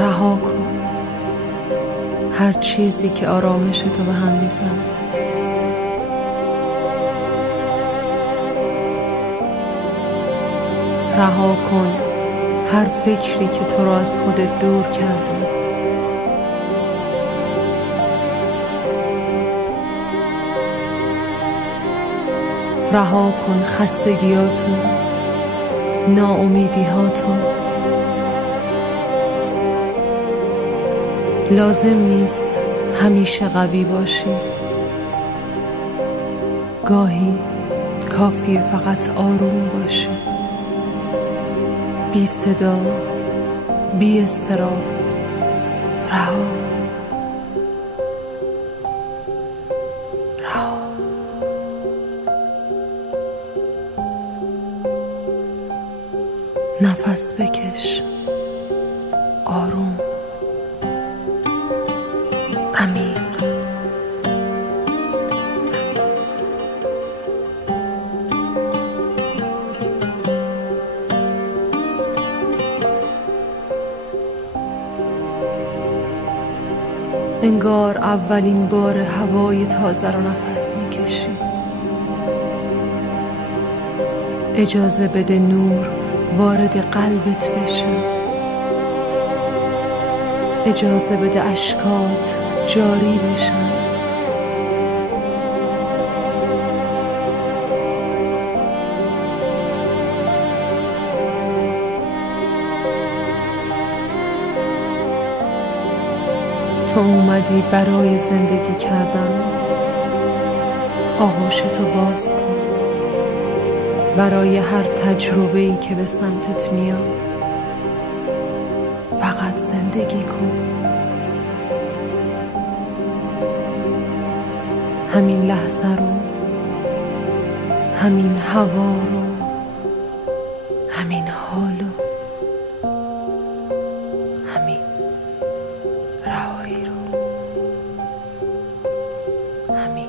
رها کن هر چیزی که آرامش تو به هم میزنه. رها کن هر فکری که تو را از خودت دور کرده. رها کن خستگیاتو، ناامیدیهاتو. لازم نیست همیشه قوی باشی. گاهی کافیه فقط آروم باشی، بی صدا، بی اضطراب. رها نفس بکش، آروم، عمیق. انگار اولین بار هوای تازه رو نفس میکشی. اجازه بده نور وارد قلبت بشه. اجازه بده اشکات جاری بشن. تو اومدی برای زندگی کردن. آغوشتو باز کن برای هر تجربه‌ای که به سمتت میاد. فقط زندگی کن. همین لحظه رو، همین هوا رو، همین حالو، همین رهایی رو، همین